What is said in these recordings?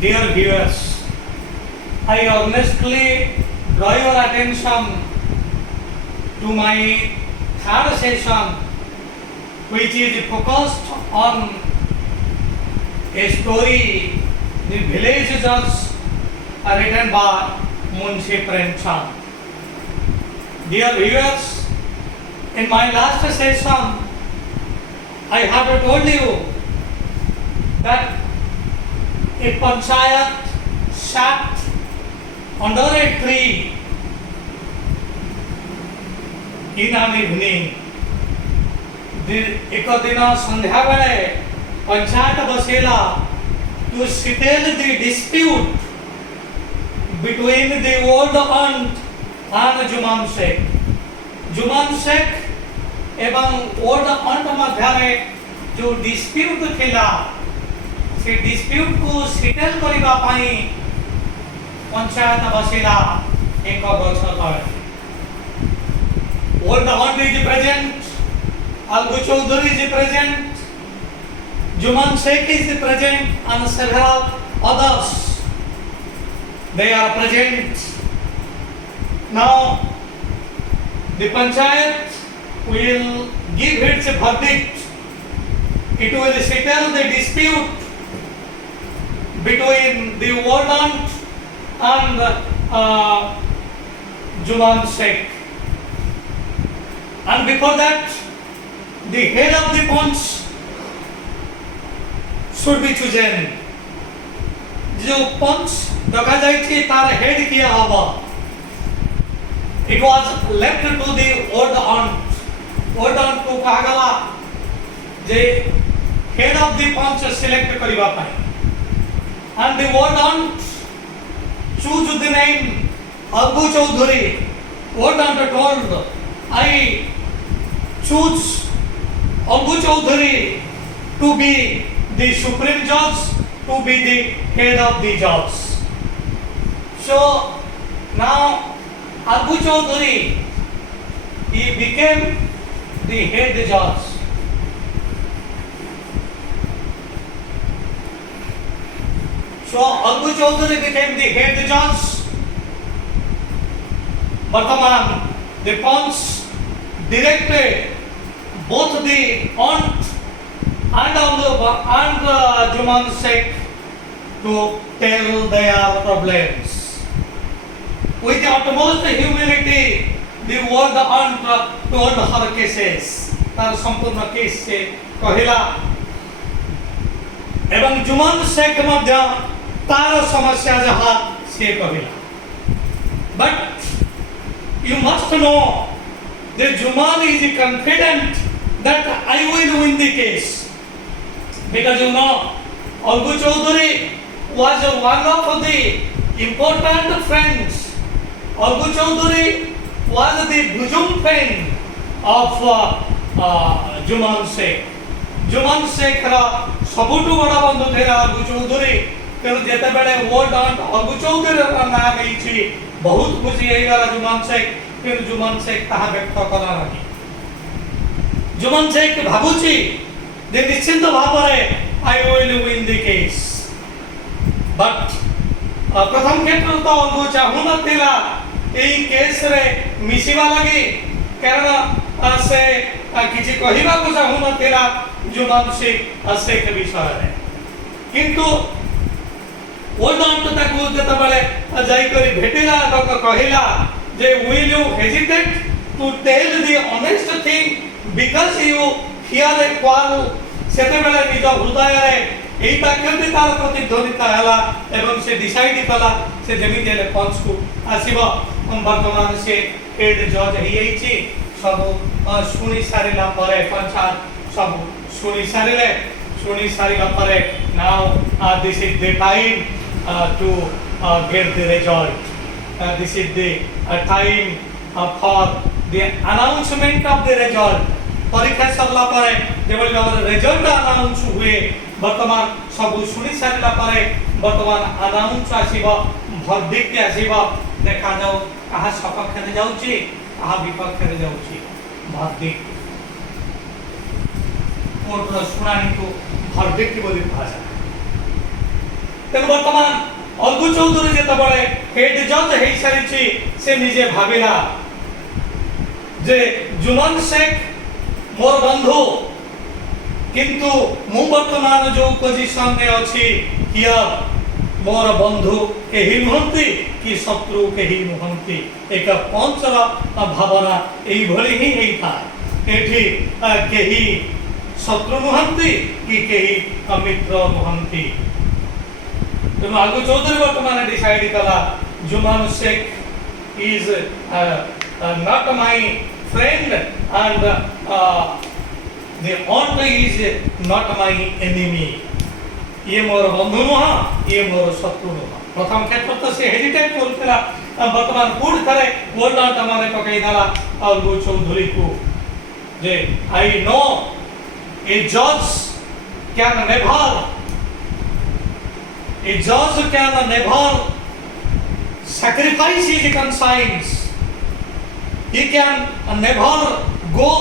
Dear viewers, I earnestly draw your attention to my third session, which is focused on a story, The Village Judge, written by Munshi Premchand. Dear viewers, in my last session, I have told you that a panchayat sat under a tree in an evening. एक दिन संध्या बेले पंचायत बसेला to settle the dispute between the old aunt and जुमान Sheikh. जुमान Sheikh एवं old aunt मध्य जो dispute थिला से dispute को settle करिबा पई पंचायत बसेला एक गछ तळे. Old aunt is present, Algu Chaudhary is present, Juman Sheikh is present, and several others. They are present. Now, the panchayat will give its verdict. It will settle the dispute between the old aunt and Juman Sheikh. And before that, the head of the punch should be chosen. जो पंच रखा जाए थी तार head किया होगा. It was left to the old aunt. Old aunt को कहा गया जे head of the punch select करिबा पाए. And the old aunt choose the name Algu Chaudhary. Old aunt told, I choose Algu Chaudhary to be the supreme judge, to be the head of the judge. So now Algu Chaudhary, he became the head judge. So Algu Chaudhary became the head judge. Bartaman, the punch directed both the aunt and Juman Sheikh to tell their problems. With the utmost humility, the old aunt told her cases. तार संपूर्ण case से कहिला एवं जुमान शेख मध्य तार समस्या जहाँ से कहिला. But you must know that Juman is confident that I will win the case. Because you know, Algu Chaudhary was one of the important friends. Algu Chaudhary was the bosom friend of Juman Sheikh. Juman Sheikh ra sabutu bada bandhu thela Algu Chaudhary. तेणु जेते बेले old ऑन्ट Algu Chaudhary ना गई बहुत खुशी ହେଇଗଲା जुमान शेख. କିନ୍ତୁ जुमान शेख ତାହା ବ୍ୟକ୍ତ କଲା ନାହିଁ. जुमान शेख ଭାବୁଛି ଯେ ନିଶ୍ଚିତ ଭାବରେ I will win the case. But ପ୍ରଥମ କ୍ଷେତ୍ରରେ ତ अलगु ଚାହୁଁ ନଥିଲା ଏହି କେସରେ ମିଶିବା ଲାଗି, କାରଣ ସେ କିଛି କହିବାକୁ ଚାହୁଁ ନଥିଲା जुमान शेख ବିଷୟରେ. କିନ୍ତୁ ओल्ड ऑन्ट ताकू जेतबेले जाई करी भेटिला तो कहिला जे will you hesitate to tell the honest thing because you fear a quarrel. सेतेबेले निज हृदय रे एई वाक्यति तार प्रतिध्वनित हैला एवं से डिसाइड कला से जेमि जेले पंच को आसीबो. वर्तमान से हेड जज हेई छि सब सुनी सारिला परे पंचायत सब सुनी सारिला परे now this is the time to get the result. This is the time for the announcement of the result. परीक्षा सरला परे जेबल जब रिजल्ट अनाउंस हुए वर्तमान सब सुनी सारिला परे वर्तमान अनाउंस आसीबो, वर्डिक्ट आसीबो. देखा जाऊ कहा सपक्ष रे जाउची कहा विपक्ष रे जाउची. वर्डिक्ट कोर्ट रो सुनानी को वर्डिक्ट बोली भाषा. तेणु बर्तमान अलगू चौधरी जेतबेले हेड जज हो सारी से निजे भाविला जे जुमान शेख मोर बंधु किंतु मु वर्तमान जो पोजिशन में अच्छी हियर मोर बंधु केही नुहंती कि शत्रु केही नुहंती एक पंचर भावना यही भली ही होता एठी केही शत्रु नुहंती कि केही मित्र नुहंती तेणु अलगू चौधरी वर्तमान डिसाइड कला Jumman Sheikh is not my friend and the aunt is not my enemy ये मोर बंधु नुहा ये मोर शत्रु नुहा प्रथम क्षेत्र तो से हेजिटेट करथिला वर्तमान पुड करे वर्ड आउट माने पकई दाला अलगू चौधरी को जे आई नो ए जज can never sacrifice his conscience. He can never go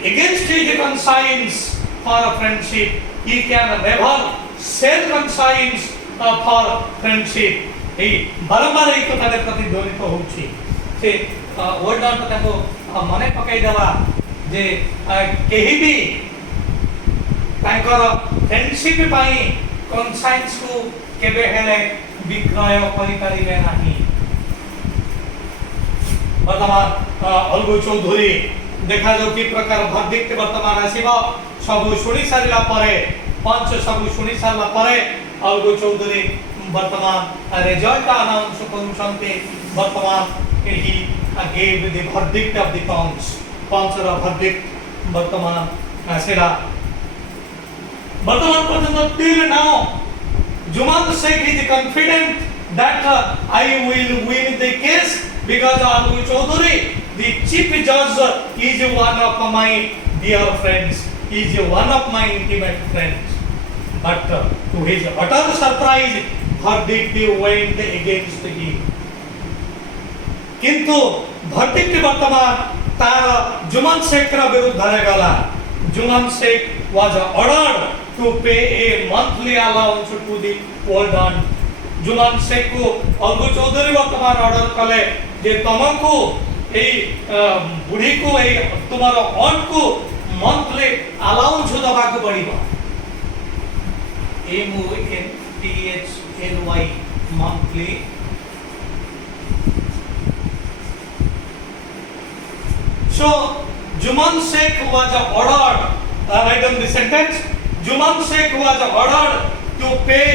against his conscience for a friendship. He can never sell conscience for friendship. এই বারবার এই কথাটা প্রতিধ্বনিত হচ্ছে যে ওয়ার্ডটা তাকে মনে পকাই দেওয়া যে কেহি भी ତାଙ୍କର ଫ୍ରେଣ୍ଡସିପ୍ ପାଇଁ କନସାଇନ୍ସକୁ କେବେ ହେଲେ ବିକ୍ରୟ କରିପାରିବେ ନାହିଁ। ବର୍ତ୍ତମାନ अलगू चौधरी देखाଯାଉ कि प्रकार भर्डिक्ट वर्तमान आसीब सबु शुणी सारिला परे पंच सबु शुणी सारिला परे अलगू चौधरी वर्तमान रिजल्ट अनाउंस करूछन्ते वर्तमान ही gave the verdict of the punch raw verdict वर्तमान आसीला वर्तमान पर्यंत till now जुमान Sheikh is confident that I will win the case because Algu Chaudhary the chief judge is one of my dear friends, is one of my intimate friends, but to his utter surprise verdict went against him. किंतु verdict वर्तमान तार जुमान शेख रा विरुद्ध गला। जुमान Sheikh was ordered to pay a monthly allowance to the old aunt. जुमान Sheikh को अलगू चौधरी वर्तमान order कले जे तुमको এই বুढ़ी को এই तुम्हारा ऑन को मंथली अलाउंस दबाक पड़िबो MONTHLY monthly so Juman Sheikh was ordered write down the sentence Juman Sheikh was ordered to pay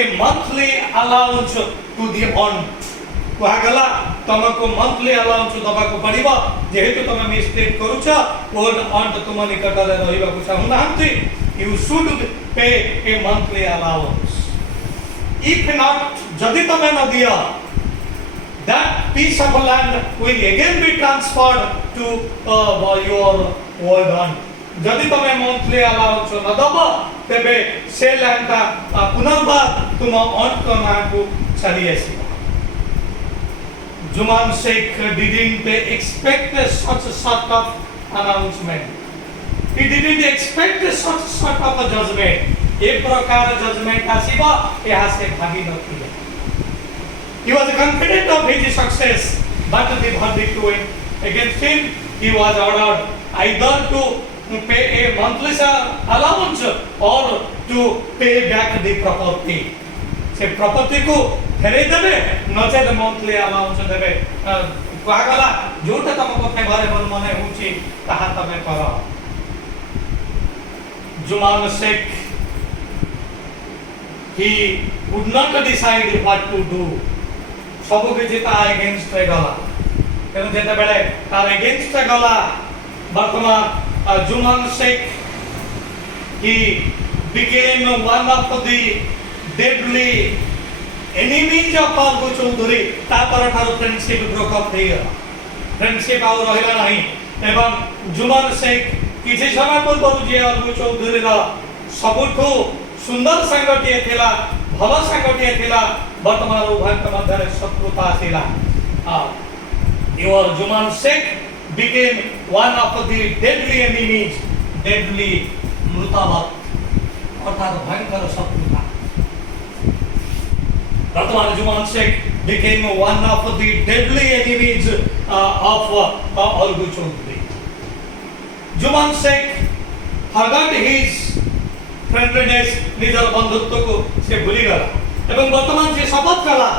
a monthly allowance to the aunt कहगला तुमको मंथली अलाउंस दबाको पड़िबो जेहेतु तुम मिस्टेक करूछ ओल्ड ऑन्ट तुम निकट रे रहिबा को चाहू नाहंती you should pay a monthly allowance if not जदि तुम न दियो that piece of land will again be transferred to your old aunt जदि तुम मंथली अलाउंस न दबो तबे से लैंड पुनर्बार तुम ऑन्ट को ना को चली आसी Juman Sheikh didn't expect such a sort of announcement. He didn't expect such sort of a judgment. एक प्रकार judgment आसीबा यहाँ से भागी नथिले. He was confident of his success, but the verdict went against him. He was ordered either to pay a monthly allowance or to pay back the property. से property को फेरे देबे नचेत monthly allowance देबे कहगला जोटा तुमको फेवरेबल मने होची ताहा तमे करो। जुमान Sheikh he would not decide what to do सब किछि ता अगेंस्ट गला तेनु जेते बेले तार अगेंस्ट गला वर्तमान जुमान Sheikh he became one of the deadly enemies of Algu Chaudhary तापर ठारो फ्रेंडशिप ब्रोकअप થઈ ગયો फ्रेंडशिप आउ रहिला नाही एवं जुमान शेख किछि समय पूर्व जे अलगू चौधरी रा सबुठु सुंदर संगठिए थिला भल संगठिए थिला वर्तमान उभय मध्य शत्रुता आसिला your Jumman Sheikh became one of the deadly enemies deadly मृतावत अर्थात भयंकर शत्रुता Ratwan Juman Sheikh became one of the deadly enemies of Algu Chaudhary. Juman Sheikh forgot his friendliness, निजर बंधुत्व को से भूली गया एवं वर्तमान से शपथ कला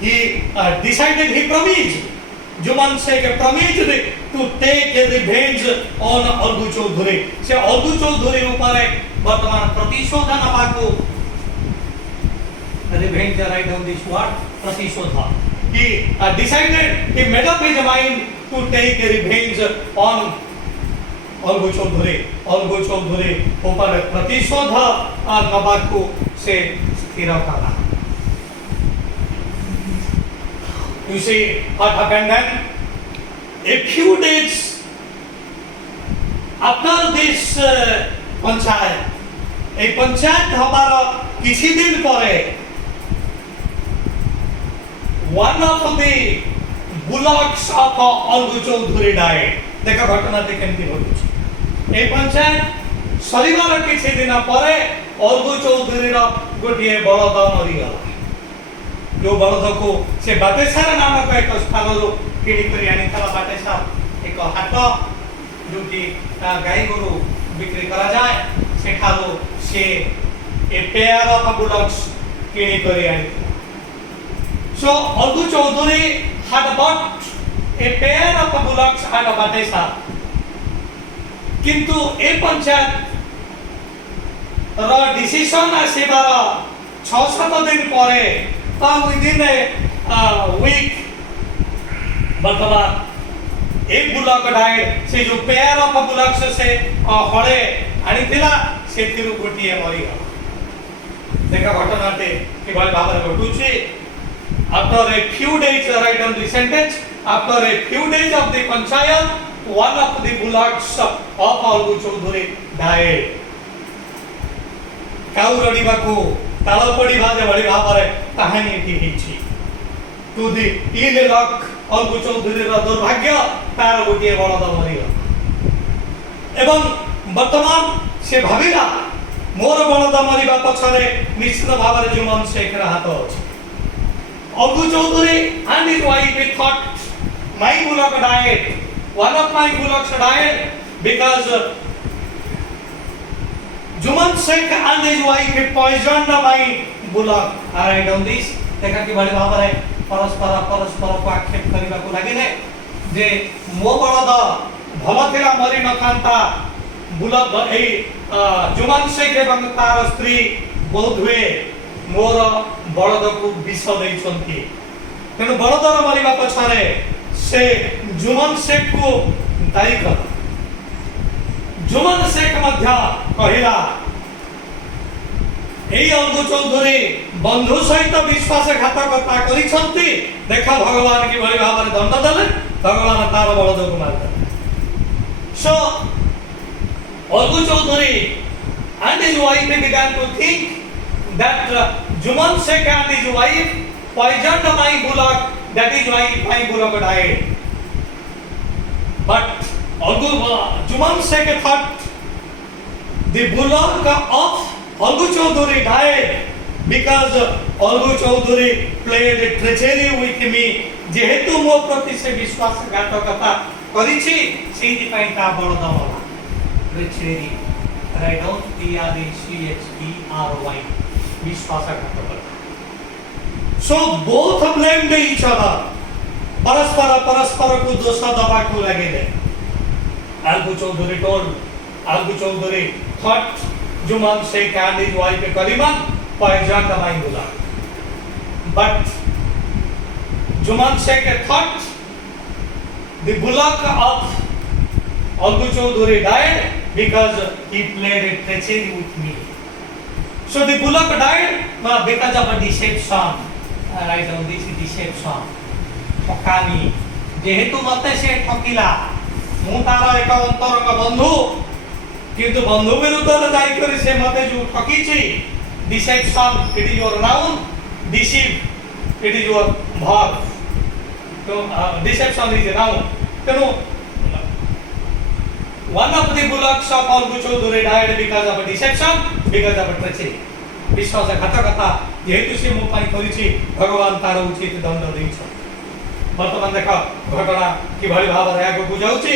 he decided, he promised, Juman Sheikh promised to take a revenge on Algu Chaudhary. से Algu Chaudhary ऊपर वर्तमान प्रतिशोध नपाको revenge, right down this word, प्रतिशोध. He decided, he made up his mind to take a revenge on Algu Chaudhary. Algu Chaudhary ऊपर प्रतिशोध नपाको से स्थिर करा. You see what happened then? A few days after this panchayat, a panchayat हमारा किसी दिन परे, one of the bullocks of Algu Chaudhary died. देखा घटना ते केमती होची. ए पंचायत सरीवार किसी दिन परे Algu Chaudhary रा गोटिए बलद मरीगला. जो बलद को से बाटेसार नामक एक स्थान किणी करी आनी था. बाटेसार एक हाट जो कि गाई गोरु बिक्री करा जाए सेठारो से ए पेयर ऑफ बुलक्स किणी करी आनी था. So Algu Chaudhary had bought a pair of bullocks at Batesa. किंतु ए पंचायत रा डिसीजन आसीबार 6-7 दिन परे ता विदिन ए वीक वर्तमान एक बुलक डाइड से जो पेयर ऑफ बुलक्स से हळे आनी थिला सेथिरु गोटिए मरी गला. देखा घटनाटे किबळे भाबरे घटुची. After a few days, right on the sentence, after a few days of the panchayat, one of the bullocks of Algu Chaudhary died. काउरडी बाको तालपड़ी भाजे बड़ी भाबरे कहानी एठी हिची. To the ill luck Algu Chaudhary रा दुर्भाग्य तार गोटिए बलद मरिगला. एवं वर्तमान से भाबिला मोर बलद मरिबा पछरे निश्चित भाबरे जुमान शेख रा हाथ अछि. Algu Chaudhary and his wife thought, my bullock died. One of my bullocks died because Juman Sheikh and his wife poisoned my bullock. Alright, on this, देखा कि बड़े बाबा रे परस्पर को आक्षेप करने को लगे ने जे मो बलद भल थिला मरी न खांता बुलक ए जुमान शेख एवं तार स्त्री बहुत हुए मोर बलद को विष दैछन्ती. तेणु बलदर मरिबा पछरे से जुमान शेख को दायी कला. जुमान शेख मध्य कहिला एई Algu Chaudhary बंधु सहित विश्वासघातकता करिछन्ती. देखा भगवान की भली भाबरे दंड देले. भगवान तार बलद को मारदेले. So Algu Chaudhary and his wife began to think that Juman Sheikh and his wife poisoned my bullock, that is why my bullock died. But Juman Sheikh thought the bullock of Algu Chaudhary died because Algu Chaudhary played treachery with me. जेहेतु मो प्रति से विश्वासघातकता करिछि सेहि पई ता बलद मला. treachery, write down treachery. विश्वासघातकता. So both blamed each other. परस्पर को दोष दबा को लगे. Algu Chaudhary told, Algu Chaudhary thought Juman Sheikh and his wife Kariman poisoned my bullock. But Juman Sheikh thought the bullock of Algu Chaudhary died because he played treachery with me. So the bullock died because of a deception. Write down this deception. ठकानी. जेहेतु मते से ठकिला. मु तार एक अंतरंग बंधु किंतु बंधु विरुद्ध जाई करी से मते जो ठकीछि. Deception, it is your noun. Deceive, it is your verb. So deception is a noun. तेनु one of the bullocks of Algu Chaudhary died because of a deception, because of a treachery. विश्वासघातकता जेहेतु से मो पाई करिछि भगवान तार उचित दंड दैछन। वर्तमान देख घटना किभଳି भाବରେ आगକୁ ଯାଉଛି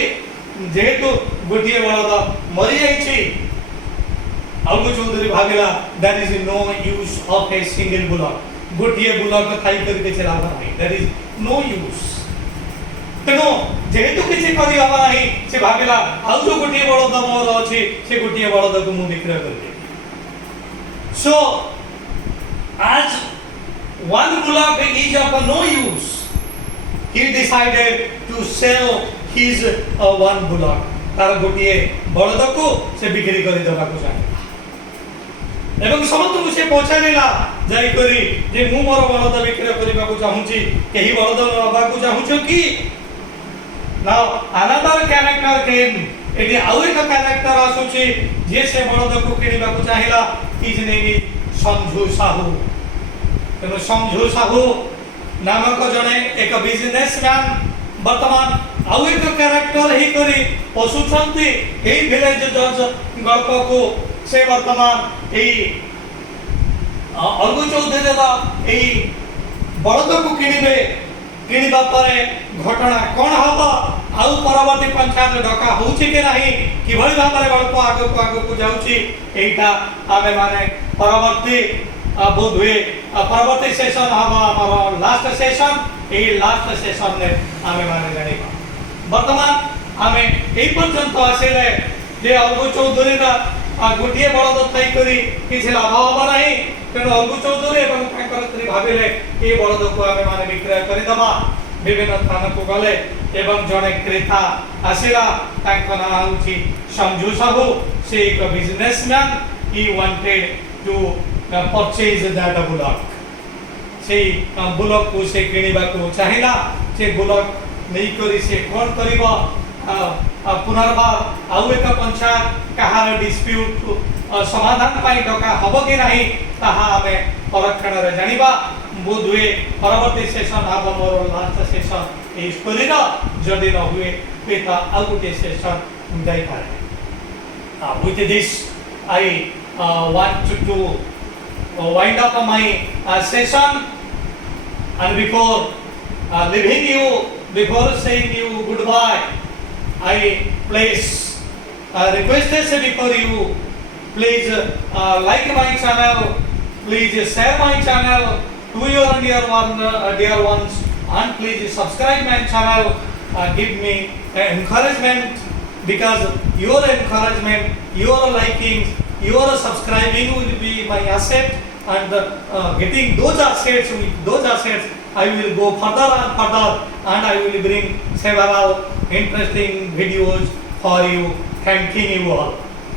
जेहेतु गोटे बलद मरी जाइछि अलगु चौधरी भाविला that is no use of a single bullock गोटे बुलक थाई कर के लाभ नहीं दैट इज नो यूज तेणु जेहेतु किसी करी हवा नहीं से भाविला आउ जो गोटे बलद मोर अछि से गोटे बलद को मु विक्रय कर दे सो as one bullock is of no use he decided to sell his one bullock तार गोटे बलद को से बिक्री कर देबा को चाहे एवं समस्त को से पहुंचाइला जाई करी जे मु मोर बलद बिक्री करबा को चाहूची केही बलद नबा को चाहूचो कि नाउ अनदर कैरेक्टर केम एटी आउ एक कैरेक्टर आसुची जे से बलद को किनिबा को चाहिला his name is Sanju Sahu तेनो संजू साहू नामक जने एक बिजनेसमैन वर्तमान आउ एक कैरेक्टर ही करी पशुछंती एई विलेज जज गल्प को से वर्तमान एई अलगु चौधरी दा एई बलद को किनिबे किनिबा परे घटना कोन हबो आउ परवर्ती पंचायत डका होउछि कि नाही किभଳି भाबरे गल्प आगको जाउछि एटा आमे माने परवर्ती बोध हुए परवर्ती सेशन हबो हमर last session A last session ने आमे माने जानिबा वर्तमान आमे एई पर्यंत आसेले जे अलगु चौधरी दा गोटे बलद थाई करी किछि लाभ हबो नाही तेणु अलगु चौधरी एवं तांकर स्त्री भाविले ए बलद को आमे माने विक्रय करि दबा विभिन्न स्थान को गले एवं जने क्रेता आसिला तांको नाम होछि संजू साहू से एक businessman he wanted to purchase that bullock से बुलक को से किनिबा को चाहिला से बुलक नै करी से कोन करिबो पुनर्बार आउ एक पंचायत कहार डिस्प्यूट समाधान पाई डका हबो कि नाही ताहा हमें परक्षण रे जानिबा बोधुए परवर्ती सेशन आब मोर लास्ट सेशन इस करिना जदि न हुए पेता आउ गुटे सेशन जाई पारे with this I want to wind up my session and before leaving you before saying you goodbye I place request before you please like my channel please share my channel to your dear ones and please subscribe my channel give me encouragement because your encouragement your liking your subscribing will be my asset and getting those assets I will go further and further and I will bring several interesting videos for you. Thanking you all.